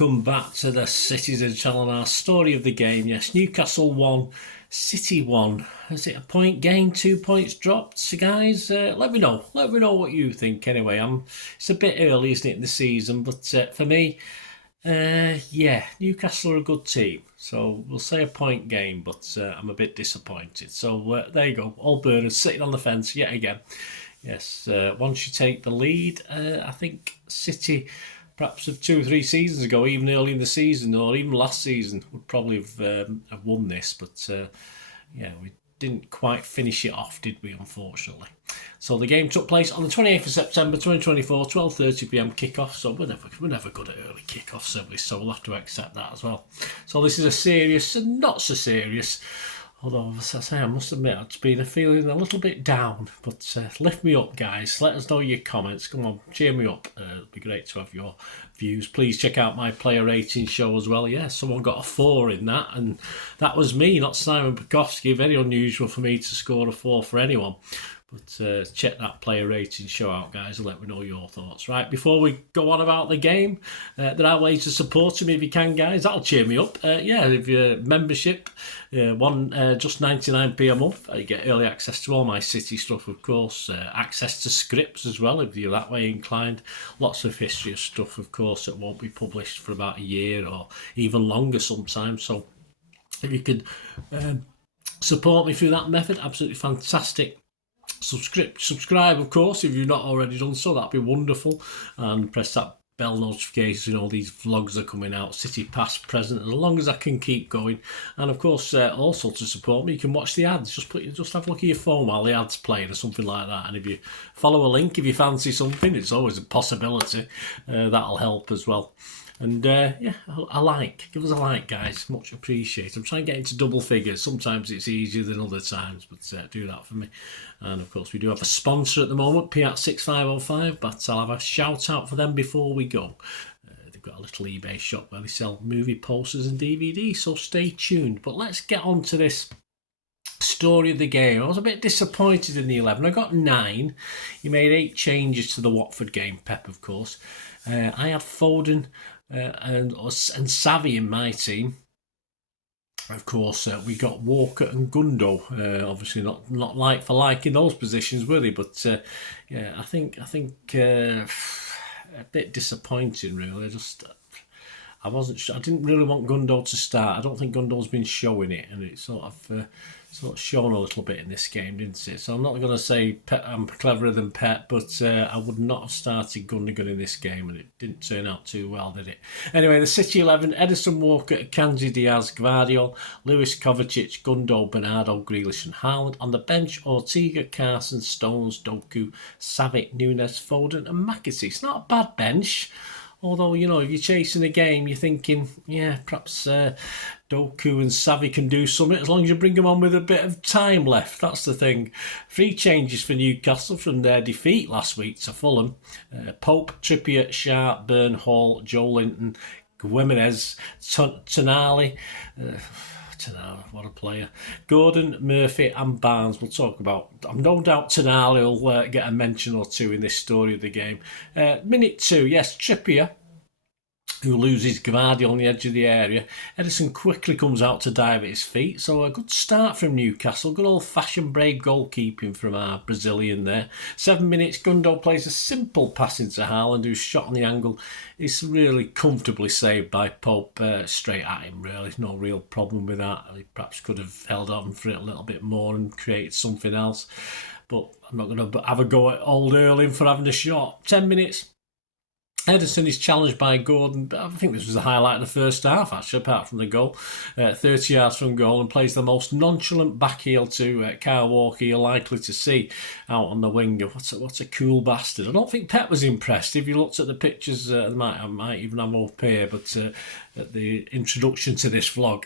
welcome back to the Citizen channel and our story of the game. Yes, Newcastle 1, City 1. Is it a point gain, 2 points dropped? So guys, let me know what you think anyway. It's a bit early, isn't it, in the season, but for me, yeah, Newcastle are a good team. So we'll say a point gain, but I'm a bit disappointed. So there you go, all burners sitting on the fence yet again. Yes, once you take the lead, I think City, perhaps of 2 or 3 seasons ago, even early in the season or even last season, would probably have won this. But yeah, we didn't quite finish it off, did we, unfortunately? So the game took place on the 28th of September 2024, 12:30 p.m. kickoff. So we're never good at early kickoffs, are we? So we'll have to accept that as well. So this is a serious and not so serious. Although, as I say, I must admit, I've been feeling a little bit down. But lift me up, guys. Let us know your comments. Come on, cheer me up. It'd be great to have your views. Please check out my player rating show as well. Yeah, someone got a 4 in that. And that was me, not Simon Bukowski. Very unusual for me to score a 4 for anyone. But check that player rating show out, guys, and let me know your thoughts. Right, before we go on about the game, there are ways to support me if you can, guys. That'll cheer me up. Yeah, if your membership, just 99p a month, you get early access to all my City stuff, of course. Access to scripts as well, if you're that way inclined. Lots of history of stuff, of course, that won't be published for about a year or even longer sometimes. So if you could support me through that method, absolutely fantastic. Subscribe, of course, if you've not already done so. That'd be wonderful. And press that bell notification. You know, these vlogs are coming out, City past, present, as long as I can keep going. And of course, also to support me, you can watch the ads. Just have a look at your phone while the ads playing or something like that. And if you follow a link, if you fancy something, it's always a possibility. That'll help as well. And yeah, give us a like, guys, much appreciated. I'm trying to get into double figures. Sometimes it's easier than other times, but do that for me. And of course, we do have a sponsor at the moment, P6505, but I'll have a shout out for them before we go. They've got a little eBay shop where they sell movie posters and DVDs, so stay tuned. But let's get on to this story of the game. I was a bit disappointed in the 11. I got 9. He made 8 changes to the Watford game, Pep, of course. I had Foden and Savvy in my team. Of course, we got Walker and Gundo. Obviously, not like for like in those positions, were they? But yeah, I think a bit disappointing, really. I wasn't sure. I didn't really want Gundo to start. I don't think Gundo's been showing it, and it's sort of shown a little bit in this game, didn't it? So I'm not going to say I'm cleverer than Pep, but I would not have started Gundogan in this game, and it didn't turn out too well, did it? Anyway, the City 11: Edison, Walker, Kanji, Diaz, Gvardiol, Lewis, Kovacic, Gundo, Bernardo, Grealish and Haaland. On the bench, Ortega, Carson, Stones, Doku, Savic, Nunes, Foden and McAtee. It's not a bad bench. Although, you know, if you're chasing a game, you're thinking, yeah, perhaps Doku and Savvy can do something as long as you bring them on with a bit of time left. That's the thing. 3 changes for Newcastle from their defeat last week to Fulham. Pope, Trippier, Sharp, Burn, Hall, Joe Linton, Guimarães, Tonali. What a player. Gordon, Murphy and Barnes we'll talk about. I'm no doubt Tonali will get a mention or 2 in this story of the game. Minute 2, yes, Trippier, who loses Gvardiol on the edge of the area. Edison quickly comes out to dive at his feet. So a good start from Newcastle. Good old-fashioned brave goalkeeping from our Brazilian there. 7 minutes, Gundo plays a simple pass into Haaland, who's shot on the angle. It's really comfortably saved by Pope, straight at him, really. No real problem with that. He perhaps could have held on for it a little bit more and created something else. But I'm not going to have a go at old Erling for having a shot. 10 minutes. Edison is challenged by Gordon. I think this was the highlight of the first half, actually, apart from the goal. 30 yards from goal, and plays the most nonchalant back heel to Kyle Walker you're likely to see out on the wing. What a cool bastard. I don't think Pep was impressed. If you looked at the pictures, I might even have up here, but at the introduction to this vlog,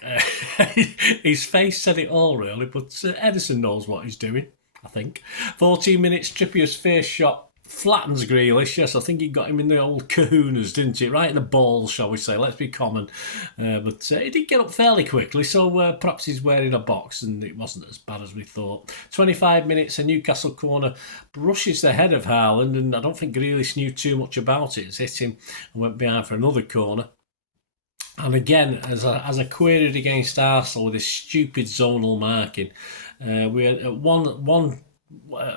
his face said it all, really. But Edison knows what he's doing, I think. 14 minutes, Trippier's first shot flattens Grealish. Yes, I think he got him in the old kahunas, didn't he? Right in the balls, shall we say. Let's be common. But he did get up fairly quickly, so perhaps he's wearing a box and it wasn't as bad as we thought. 25 minutes, a Newcastle corner brushes the head of Haaland, and I don't think Grealish knew too much about it. It's hit him and went behind for another corner. And again, as I queried against Arsenal with this stupid zonal marking, we had one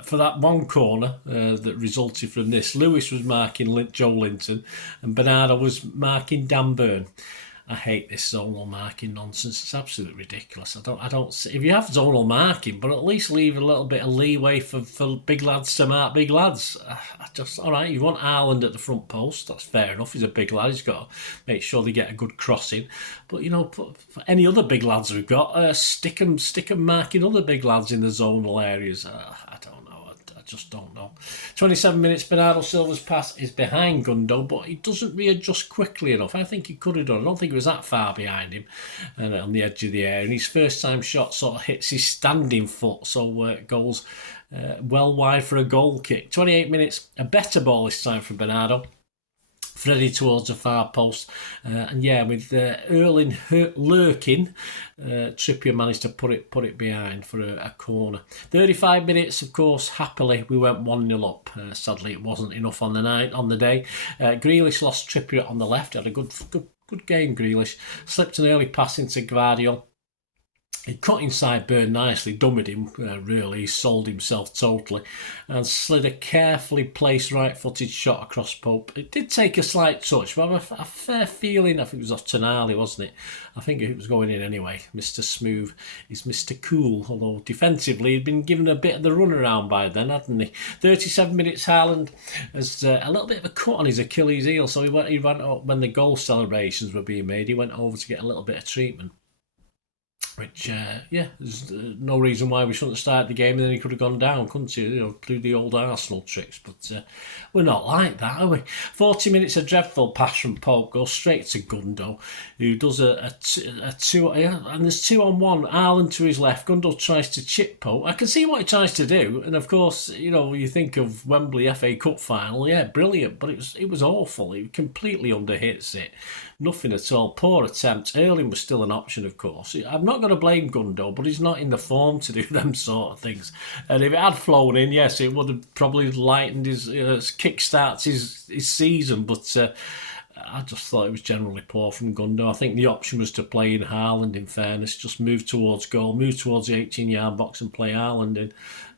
for that one corner that resulted from this. Lewis was marking Joe Linton, and Bernardo was marking Dan Burn. I hate this zonal marking nonsense. It's absolutely ridiculous. I don't. If you have zonal marking, but at least leave a little bit of leeway for big lads to mark big lads. All right. You want Ireland at the front post. That's fair enough. He's a big lad. He's got to make sure they get a good crossing. But for any other big lads we've got, stick them marking other big lads in the zonal areas. I don't know. I just don't know. 27 minutes, Bernardo Silva's pass is behind Gundo, but he doesn't readjust quickly enough. I think he could have done. I don't think it was that far behind him and on the edge of the area. And his first time shot sort of hits his standing foot, so it goes well wide for a goal kick. 28 minutes, a better ball this time from Bernardo. Freddie towards the far post, and with Erling lurking, Trippier managed to put it behind for a corner. 35 minutes, of course. Happily, we went 1-0 up. Sadly, it wasn't enough on the day. Grealish lost Trippier on the left. Had a good game. Grealish slipped an early pass into Gvardiol. He cut inside Burn nicely, dummied him, really. He sold himself totally and slid a carefully placed right-footed shot across Pope. It did take a slight touch, but I have a fair feeling, I think it was off Tonali, wasn't it? I think it was going in anyway. Mr. Smooth is Mr. Cool, although defensively he'd been given a bit of the runaround by then, hadn't he? 37 minutes, Haaland has a little bit of a cut on his Achilles heel, so he went up when the goal celebrations were being made. He went over to get a little bit of treatment. Which, there's no reason why we shouldn't start the game, and then he could have gone down, couldn't he? Do the old Arsenal tricks, but we're not like that, are we? 40 minutes, a dreadful pass from Pope goes straight to Gundo, who does a two, and there's 2-on-1. Ireland to his left. Gundo tries to chip Pope. I can see what he tries to do, and of course, you think of Wembley FA Cup final, brilliant, but it was awful. He completely underhits it. Nothing at all. Poor attempt. Erling was still an option, of course. I'm not going to blame Gundo, but he's not in the form to do them sort of things. And if it had flown in, yes, it would have probably lightened his kickstarts his season. But I just thought it was generally poor from Gundo. I think the option was to play in Haaland, in fairness. Just move towards goal, move towards the 18-yard box and play Haaland in.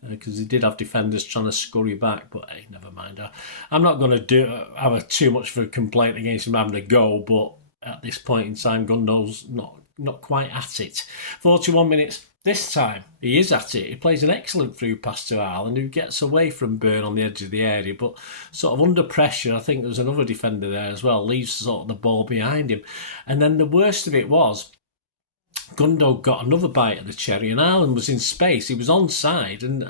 Because he did have defenders trying to scurry back, but hey, never mind. I'm not going to have too much of a complaint against him having a go, but at this point in time, Gundo's not quite at it. 41 minutes. This time, he is at it. He plays an excellent through pass to Ireland, who gets away from Burn on the edge of the area, but sort of under pressure. I think there was another defender there as well, leaves sort of the ball behind him. And then the worst of it was, Gundo got another bite at the cherry, and Ireland was in space. He was onside, and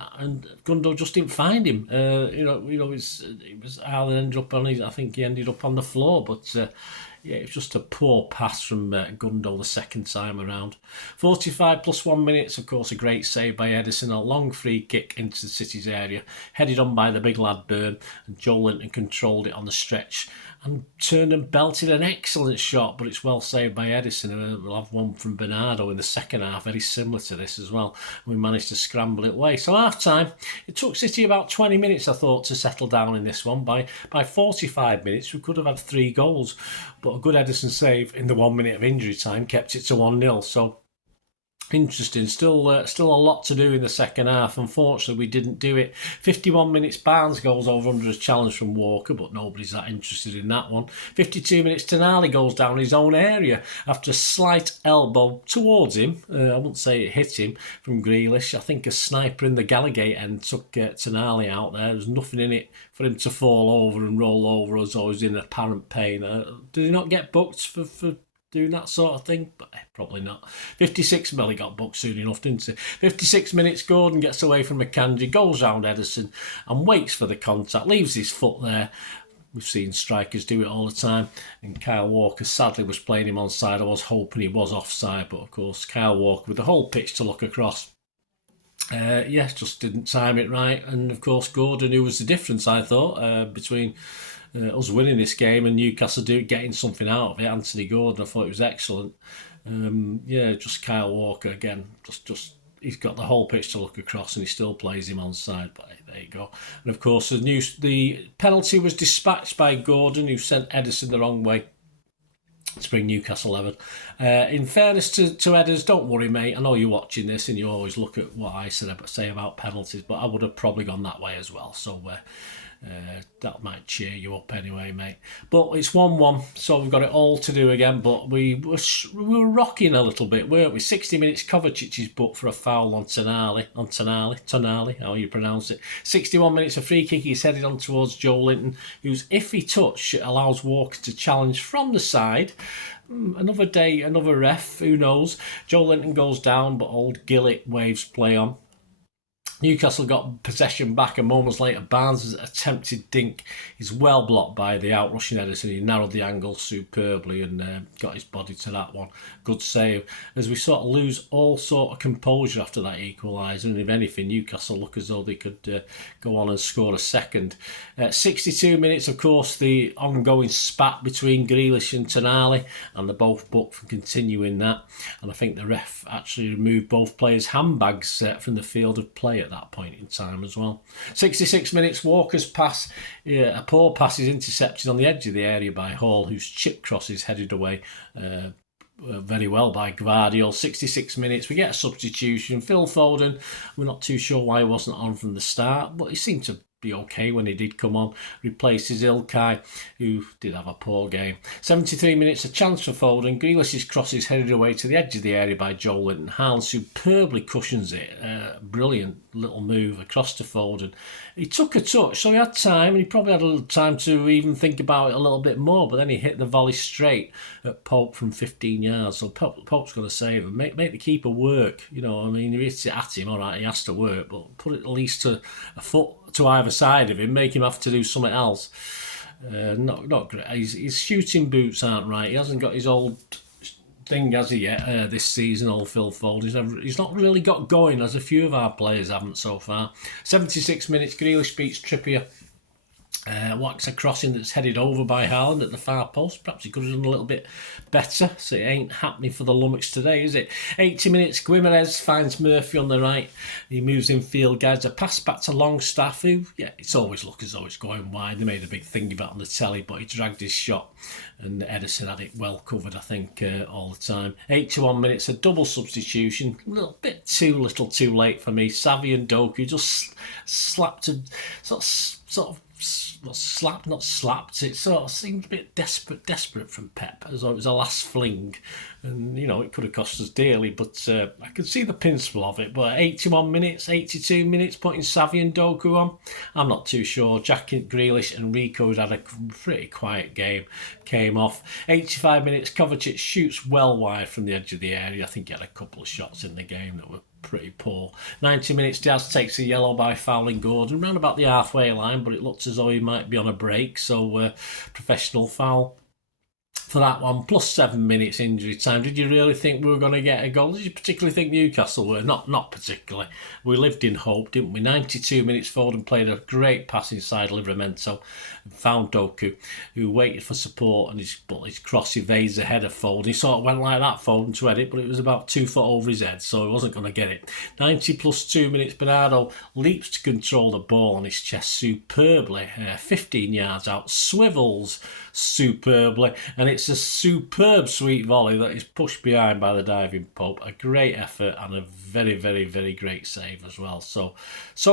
Gundo just didn't find him. It was Ireland ended up on I think he ended up on the floor, but it was just a poor pass from Gundo the second time around. 45 plus 1 minutes, of course, a great save by Edison, a long free kick into the City's area, headed on by the big lad Burn, and Joe Linton controlled it on the stretch and turned and belted an excellent shot, but it's well saved by Edison, and we'll have one from Bernardo in the second half, very similar to this as well. We managed to scramble it away. So half time, it took City about 20 minutes, I thought, to settle down in this one. By 45 minutes, we could have had 3 goals, but a good Edison save in the 1 minute of injury time kept it to 1-0. So interesting. Still a lot to do in the second half. Unfortunately, we didn't do it. 51 minutes, Barnes goes over under a challenge from Walker, but nobody's that interested in that one. 52 minutes, Tonali goes down his own area after a slight elbow towards him. I wouldn't say it hit him from Grealish. I think a sniper in the Gallagate end took Tonali out there. There was nothing in it for him to fall over and roll over as though he's in apparent pain. Did he not get booked for doing that sort of thing? But probably not. 56, well, he got booked soon enough, didn't he? 56 minutes, Gordon gets away from McAndrew, goes round Edison and waits for the contact, leaves his foot there. We've seen strikers do it all the time, and Kyle Walker sadly was playing him onside. I was hoping he was offside, but of course Kyle Walker with the whole pitch to look across, just didn't time it right. And of course Gordon, who was the difference, I thought, between us winning this game and Newcastle getting something out of it. Anthony Gordon, I thought it was excellent. Just Kyle Walker again. Just he's got the whole pitch to look across, and he still plays him onside. But there you go. And of course, the penalty was dispatched by Gordon, who sent Edison the wrong way. to bring Newcastle 11. In fairness to headers, don't worry, mate. I know you're watching this and you always look at what I say about penalties, but I would have probably gone that way as well. So that might cheer you up anyway, mate. But it's 1-1, so we've got it all to do again. But we were rocking a little bit, weren't we? 60 minutes, Kovacic's booked for a foul on Tonali, how you pronounce it. 61 minutes, a free kick. He's headed on towards Joe Linton, whose iffy touch allows Walker to challenge from the side. Another day, another ref, who knows? Joe Linton goes down, but old Gillett waves play on. Newcastle got possession back, and moments later Barnes' attempted dink is well blocked by the outrushing Edison. He narrowed the angle superbly and got his body to that one. Good save. As we sort of lose all sort of composure after that equaliser, and if anything, Newcastle look as though they could go on and score a second. 62 minutes, of course, the ongoing spat between Grealish and Tonali, and they're both booked for continuing that. And I think the ref actually removed both players' handbags from the field of play at that point in time as well. 66 minutes, Walker's pass, a poor pass is intercepted on the edge of the area by Hall, whose chip cross is headed away very well by Gvardiol. 66 minutes, we get a substitution. Phil Foden, we're not too sure why he wasn't on from the start, but he seemed to be okay when he did come on. Replaces Ilkay, who did have a poor game. 73 minutes, a chance for Foden. Grealish's cross is headed away to the edge of the area by Joe Linton. Haaland superbly cushions it. Brilliant little move across to Foden. He took a touch, so he had time, and he probably had a little time to even think about it a little bit more, but then he hit the volley straight at Pope from 15 yards. So Pope's going to save him. Make the keeper work. You know, I mean, if he hits it at him, all right, he has to work, but put it at least to a foot to either side of him, make him have to do something else. Not great. His shooting boots aren't right. He hasn't got his old thing, has he, yet this season, old Phil Foden. He's not really got going, as a few of our players haven't so far. 76 minutes, Grealish beats Trippier. Whacks a crossing that's headed over by Haaland at the far post. Perhaps he could have done a little bit better, so it ain't happening for the Lummox today, is it? 80 minutes, Guimarães finds Murphy on the right. He moves in field, guides a pass back to Longstaff, who, it's always looked as though it's going wide. They made a big thing of it on the telly, but he dragged his shot, and Edison had it well covered, I think, all the time. 81 minutes, a double substitution. A little bit too little too late for me. Savvy and Doku just slapped him, not slapped. It sort of seemed a bit desperate from Pep, as though it was a last fling, and it could have cost us dearly. But I could see the principle of it. But 81 minutes, 82 minutes, putting Savvy and Doku on, I'm not too sure. Jack Grealish and Rico had a pretty quiet game. Came off. 85 minutes, Kovacic shoots well wide from the edge of the area. I think he had a couple of shots in the game that were pretty poor. 90 minutes, Diaz takes a yellow by fouling Gordon round about the halfway line, but it looks as though he might be on a break, so professional foul for that one. Plus 7 minutes injury time. Did you really think we were going to get a goal? Did you particularly think Newcastle were? Not particularly. We lived in hope, didn't we? 92 minutes, Foden played a great pass inside Livramento and found Doku, who waited for support, and his cross evades the head of Foden. He sort of went like that, Foden, to head it, but it was about 2 foot over his head, so he wasn't going to get it. 90 plus 2 minutes, Bernardo leaps to control the ball on his chest superbly. 15 yards out, swivels superbly, and it's a superb sweet volley that is pushed behind by the diving Pope. A great effort and a very, very, very great save as well. So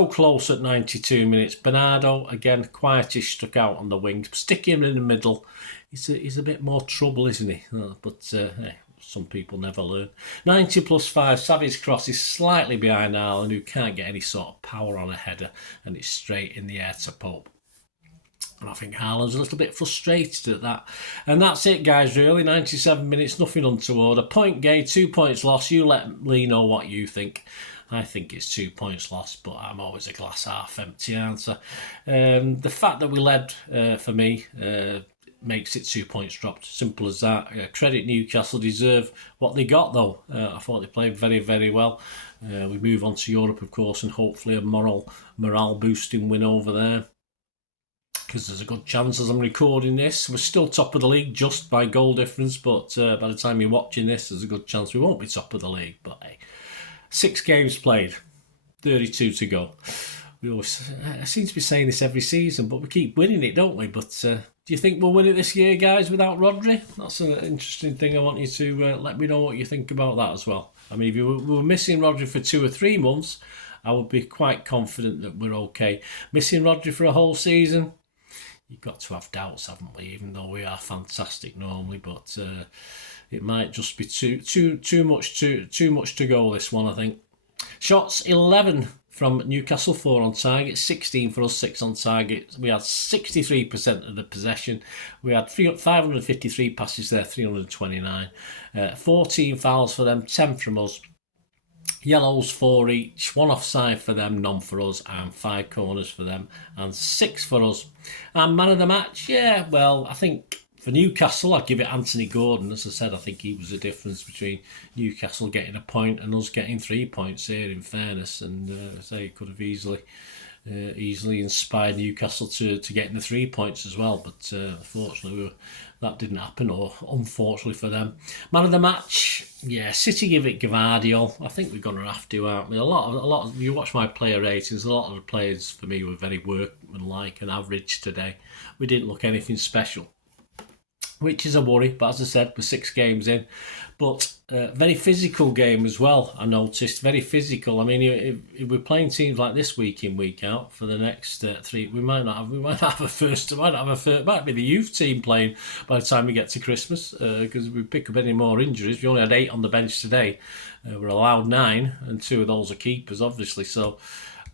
close at 92 minutes. Bernardo, again, quietish, stuck out on the wing. Stick him in the middle. He's a bit more trouble, isn't he? But hey, some people never learn. 90 plus 5, Savvy's cross is slightly behind Haaland, who can't get any sort of power on a header, and it's straight in the air to Pope. And I think Haaland's a little bit frustrated at that. And that's it, guys, really. 97 minutes, nothing untoward. A point gained, 2 points lost. You let Lee know what you think. I think it's 2 points lost, but I'm always a glass half empty answer. The fact that we led, for me, makes it 2 points dropped. Simple as that. Credit Newcastle, deserve what they got, though. I thought they played very, very well. We move on to Europe, of course, and hopefully a morale-boosting win over there, because there's a good chance as I'm recording this, we're still top of the league just by goal difference, but by the time you're watching this, there's a good chance we won't be top of the league. But hey, 6 games played, 32 to go. I seem to be saying this every season, but we keep winning it, don't we? But Do you think we'll win it this year, guys, without Rodri? That's an interesting thing. I want you to let me know what you think about that as well. I mean, if we were missing Rodri for 2 or 3 months, I would be quite confident that we're okay. Missing Rodri for a whole season, you've got to have doubts, haven't we? Even though we are fantastic normally, but it might just be too much to go. This one, I think. Shots 11 from Newcastle, 4 on target, 16 for us, 6 on target. We had 63% of the possession. We had 553 passes there, 329. 14 fouls for them, 10 from us. Yellows 4 each, 1 offside for them, none for us, and 5 corners for them, and 6 for us. And man of the match, yeah, well, I think for Newcastle, I'd give it Anthony Gordon. As I said, I think he was the difference between Newcastle getting a point and us getting 3 points here, in fairness. And I say it could have easily inspired Newcastle to getting the 3 points as well. But unfortunately, that didn't happen, or unfortunately for them. Man of the match, yeah, City give it Gvardiol. I think we're going to have to, aren't we? A lot of you watch my player ratings, a lot of the players for me were very workmanlike and average today. We didn't look anything special, which is a worry, but as I said, we're 6 games in. But very physical game as well, I noticed. Very physical. I mean, if we're playing teams like this week in, week out for the next 3, we might not have a first. Might be the youth team playing by the time we get to Christmas, because if we pick up any more injuries, we only had 8 on the bench today. We're allowed 9, and 2 of those are keepers, obviously. So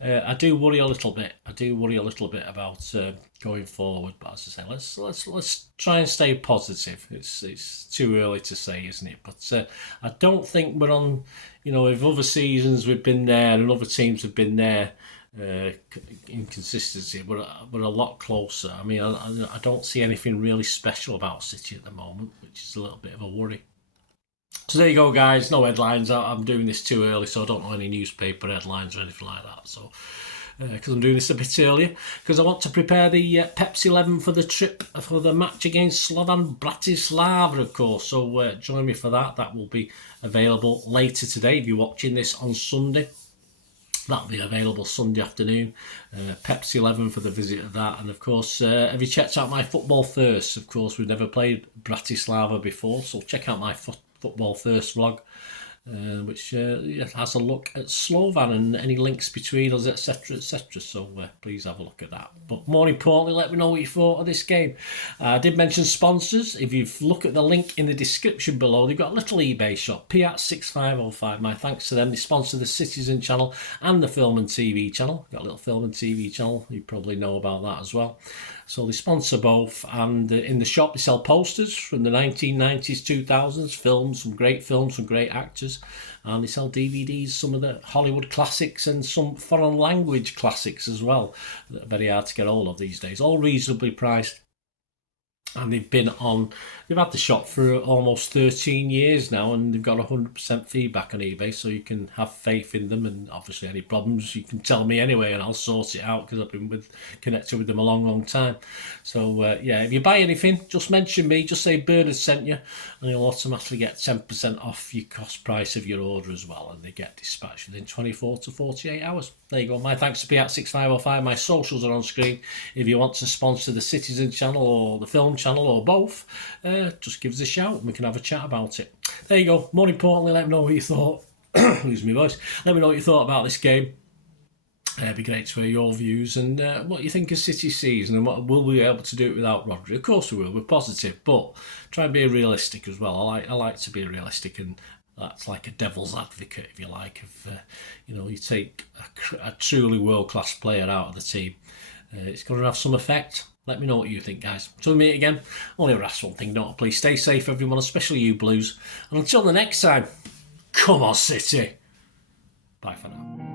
I do worry a little bit. About going forward. But as I say, let's try and stay positive. It's too early to say, isn't it? But I don't think we're on. If other seasons we've been there and other teams have been there, inconsistency, we're a lot closer. I mean, I don't see anything really special about City at the moment, which is a little bit of a worry. So there you go, guys. No headlines. I'm doing this too early, so I don't know any newspaper headlines or anything like that. So, because I'm doing this a bit earlier, because I want to prepare the Pepsi 11 for the trip for the match against Slovan Bratislava, of course. So join me for that. That will be available later today. If you're watching this on Sunday, that'll be available Sunday afternoon. Pepsi 11 for the visit of that. And of course, have you checked out my Football First? Of course, we've never played Bratislava before, so check out my Football First vlog, which has a look at Slovan and any links between us, etc, etc. So please have a look at that. But more importantly, let me know what you thought of this game. I did mention sponsors. If you look at the link in the description below, they've got a little eBay shop, P@6505. My thanks to them. They sponsor the Citizen channel and the Film and TV channel. Got a little Film and TV channel. You probably know about that as well. So they sponsor both, and in the shop they sell posters from the 1990s, 2000s, films, some great actors, and they sell DVDs, some of the Hollywood classics and some foreign language classics as well. That are very hard to get hold of these days, all reasonably priced. And they've had the shop for almost 13 years now, and they've got 100% feedback on eBay, so you can have faith in them. And obviously any problems you can tell me anyway, and I'll sort it out, because I've been connected with them a long time. So yeah, if you buy anything, just mention me, just say Bernard sent you, and you'll automatically get 10% off your cost price of your order as well, and they get dispatched within 24 to 48 hours. There you go. My thanks to P@6505. My socials are on screen. If you want to sponsor the Citizen channel or the film channel or both, just give us a shout and we can have a chat about it. There you go. More importantly, let me know what you thought. Lose my voice. Let me know what you thought about this game. It'd be great to hear your views and what you think of City's season, and what will we be able to do it without Rodri. Of course we will. We're positive, but try and be realistic as well. I like to be realistic, and that's like a devil's advocate, if you like. If you take a truly world-class player out of the team, it's going to have some effect. Let me know what you think, guys. Until we meet again, only ask one thing, don't please stay safe, everyone, especially you Blues. And until the next time, come on, City. Bye for now.